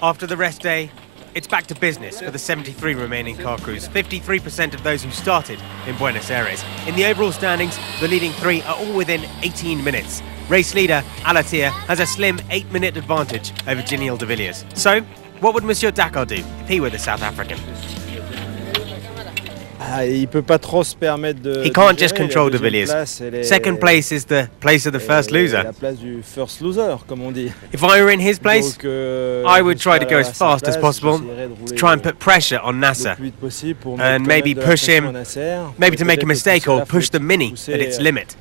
After the rest day, it's back to business for the 73 remaining car crews, 53% of those who started in Buenos Aires. In the overall standings, the leading three are all within 18 minutes. Race leader, Alatia, has a slim 8-minute advantage over Giniel de Villiers. So, what would Monsieur Dakar do if he were the South African? He can't just control de Villiers. Second place is the place of the first loser. If I were in his place, I would try to go as fast as possible to try and put pressure on Nasser and maybe push him, maybe to make a mistake or push the Mini at its limit.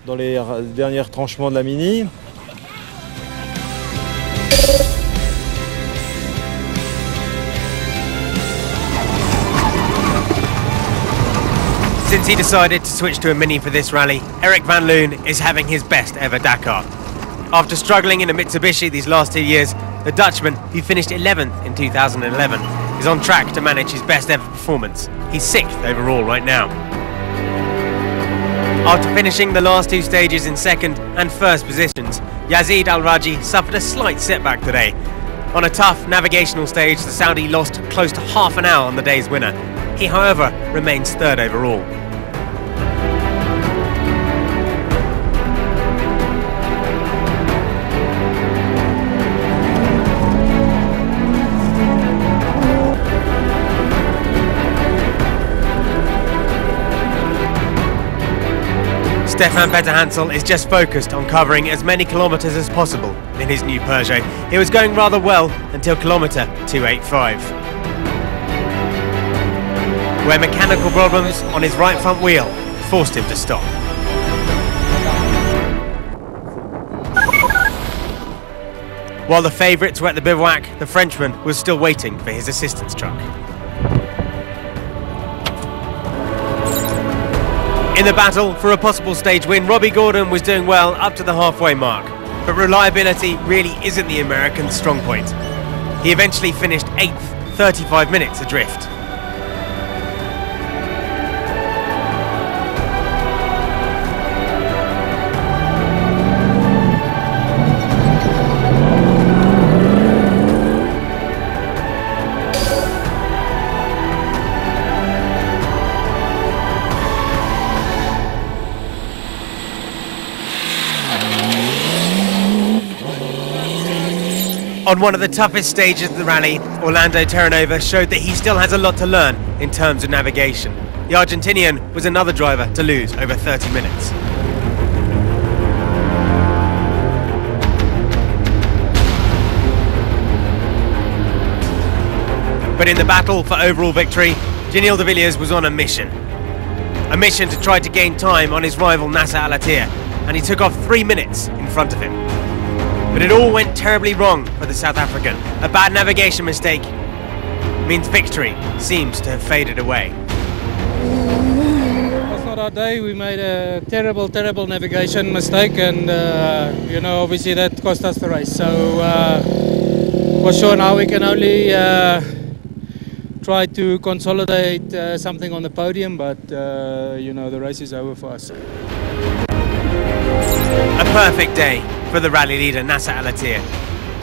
Since he decided to switch to a Mini for this rally, Eric van Loon is having his best ever Dakar. After struggling in a Mitsubishi these last 2 years, the Dutchman, who finished 11th in 2011, is on track to manage his best ever performance. He's 6th overall right now. After finishing the last two stages in second and first positions, Yazid Al-Raji suffered a slight setback today. On a tough navigational stage, the Saudi lost close to half an hour on the day's winner. He, however, remains third overall. Stefan Peter-Hansel is just focused on covering as many kilometres as possible in his new Peugeot. It was going rather well until kilometre 285. Where mechanical problems on his right front wheel forced him to stop. While the favourites were at the bivouac, the Frenchman was still waiting for his assistance truck. In the battle for a possible stage win, Robbie Gordon was doing well up to the halfway mark, but reliability really isn't the American's strong point. He eventually finished 8th, 35 minutes adrift. On one of the toughest stages of the rally, Orlando Terranova showed that he still has a lot to learn in terms of navigation. The Argentinian was another driver to lose over 30 minutes. But in the battle for overall victory, Giniel de Villiers was on a mission. A mission to try to gain time on his rival Nasser Al-Attiyah, and he took off 3 minutes in front of him. But it all went terribly wrong for the South African. A bad navigation mistake means victory seems to have faded away. That's not our day. We made a terrible navigation mistake, and obviously that cost us the race. So for sure now we can only try to consolidate something on the podium, but the race is over for us. A perfect day for the rally leader Nasser Al-Attiyah.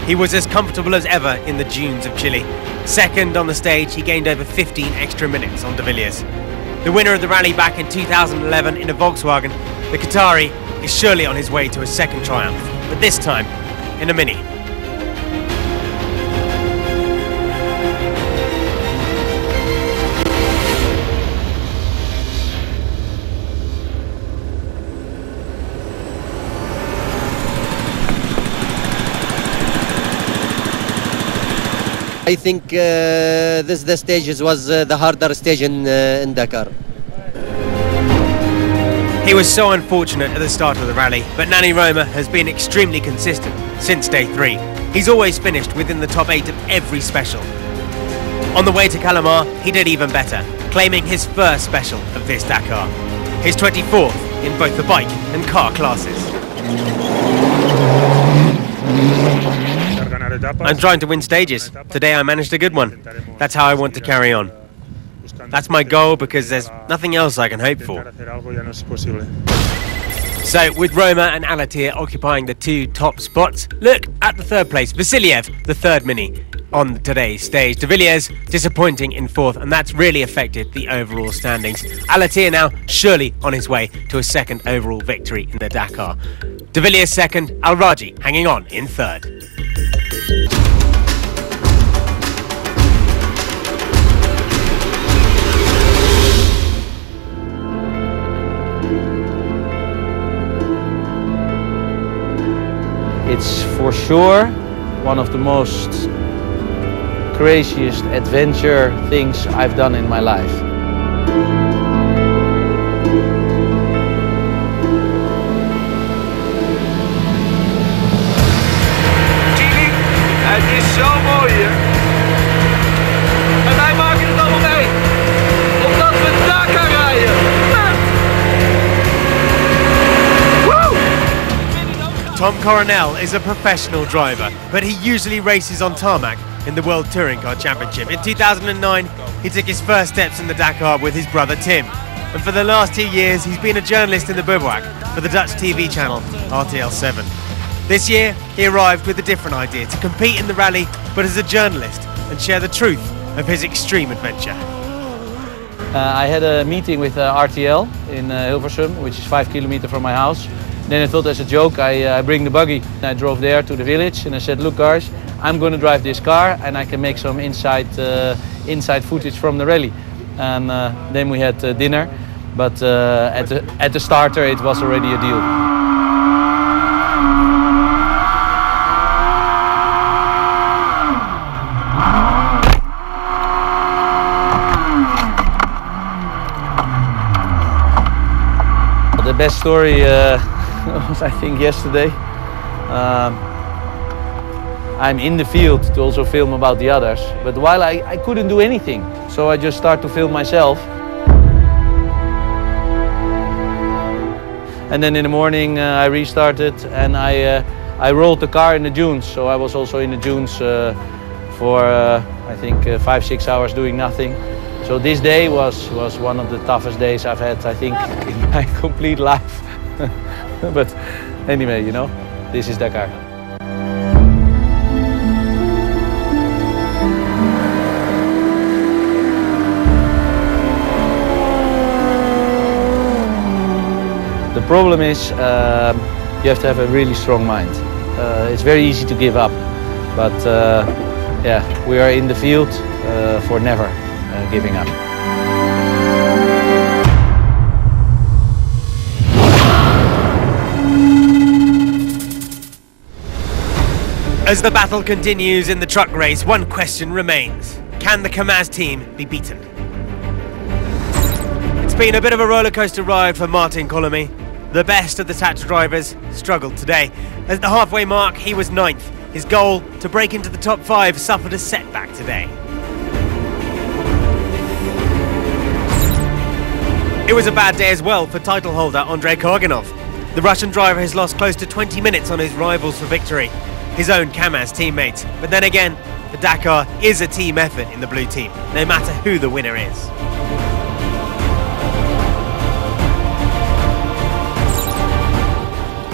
He was as comfortable as ever in the dunes of Chile. Second on the stage, he gained over 15 extra minutes on de Villiers. The winner of the rally back in 2011 in a Volkswagen, the Qatari is surely on his way to a second triumph, but this time in a Mini. I think this stage was the harder stage in Dakar. He was so unfortunate at the start of the rally, but Nani Roma has been extremely consistent since day 3. He's always finished within the top 8 of every special. On the way to Calamar, he did even better, claiming his first special of this Dakar. His 24th in both the bike and car classes. I'm trying to win stages. Today I managed a good one. That's how I want to carry on. That's my goal because there's nothing else I can hope for. So with Roma and Al-Attiyah occupying the 2 top spots, look at the 3rd place, Vasiliev, the 3rd Mini. on today's stage. De Villiers disappointing in fourth, and that's really affected the overall standings. Alatia now surely on his way to a second overall victory in the Dakar. De Villiers second, Al Raji hanging on in third. It's for sure one of the most craziest adventure things I've done in my life. Chili, het is zo mooi hier. En wij maken het allemaal mee. Omdat we Dakar rijden. Tom Coronel is a professional driver, but he usually races on tarmac in the World Touring Car Championship. In 2009, he took his first steps in the Dakar with his brother Tim. And for the last 2 years, he's been a journalist in the bivouac for the Dutch TV channel RTL7. This year, he arrived with a different idea, to compete in the rally, but as a journalist, and share the truth of his extreme adventure. I had a meeting with RTL in Hilversum, which is 5 kilometers from my house. Then I thought, as a joke, I bring the buggy. I drove there to the village and I said, look guys, I'm going to drive this car and I can make some inside footage from the rally. And then we had dinner, but at the starter it was already a deal. The best story was, I think, yesterday. I'm in the field to also film about the others, but while I couldn't do anything, so I just started to film myself. And then in the morning I restarted and I rolled the car in the dunes, so I was also in the dunes for I think 5-6 hours doing nothing. So this day was one of the toughest days I've had, I think, in my complete life. But anyway, you know, this is Dakar. The problem is you have to have a really strong mind. It's very easy to give up, but yeah, we are in the field for never giving up. As the battle continues in the truck race, one question remains. Can the Kamaz team be beaten? It's been a bit of a rollercoaster ride for Martin Colomy. The best of the Tatra drivers struggled today. At the halfway mark, he was 9th. His goal, to break into the top 5, suffered a setback today. It was a bad day as well for title holder Andrei Karganov. The Russian driver has lost close to 20 minutes on his rivals for victory, his own Kamaz teammates. But then again, the Dakar is a team effort in the blue team, no matter who the winner is.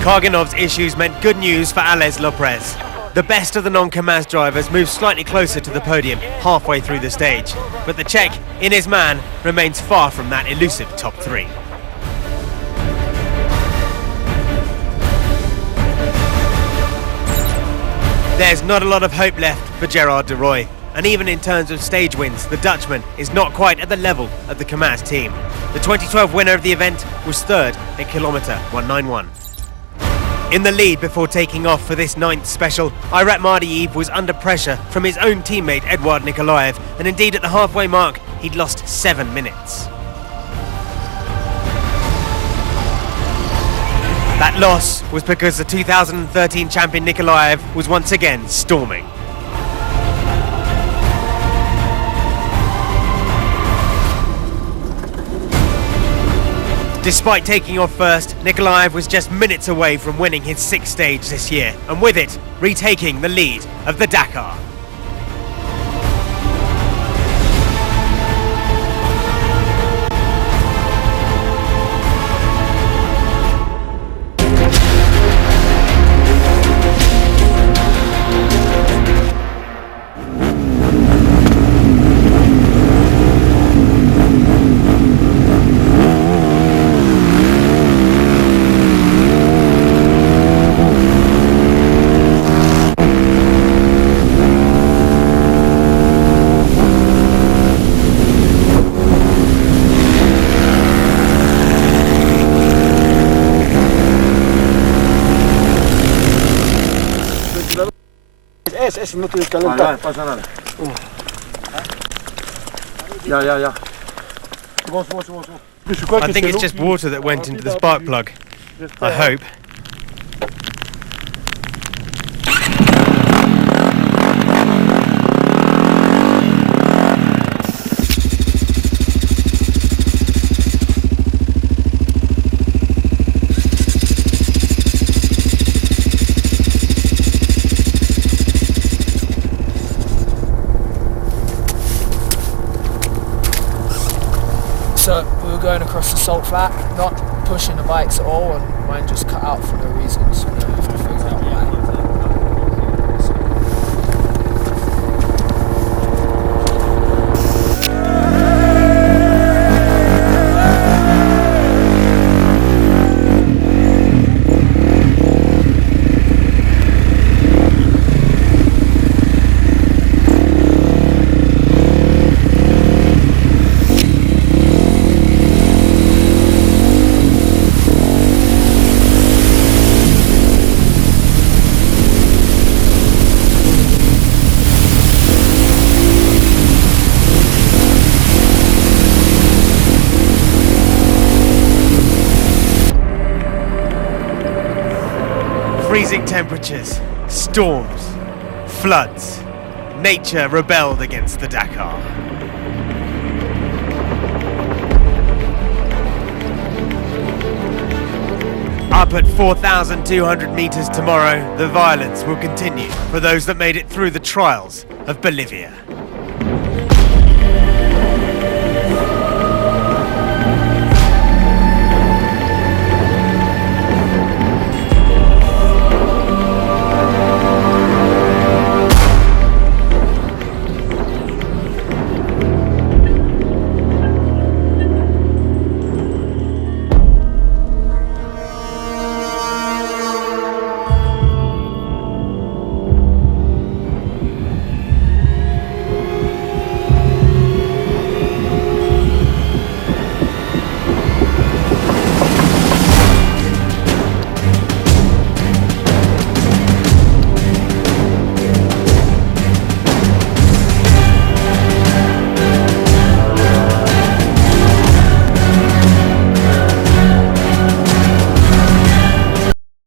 Karganov's issues meant good news for Ales Lopez. The best of the non-Kamaz drivers moved slightly closer to the podium halfway through the stage, but the Czech, in his man, remains far from that elusive top 3. There's not a lot of hope left for Gerard de Roy, and even in terms of stage wins, the Dutchman is not quite at the level of the Kamaz team. The 2012 winner of the event was 3rd at kilometre 191. In the lead before taking off for this 9th special, Irat Mardiev was under pressure from his own teammate Eduard Nikolaev, and indeed at the halfway mark, he'd lost 7 minutes. That loss was because the 2013 champion Nikolaev was once again storming. Despite taking off first, Nikolaev was just minutes away from winning his 6th stage this year, and with it, retaking the lead of the Dakar. es no te calentar. Pasa nada. Ya. Vamos. I think it's just water that went into the spark plug. I hope. So we were going across the salt flat, not pushing the bikes at all, and mine just cut out for no reason, so we have to figure out why. Freezing temperatures, storms, floods. Nature rebelled against the Dakar. Up at 4,200 meters tomorrow, the violence will continue for those that made it through the trials of Bolivia.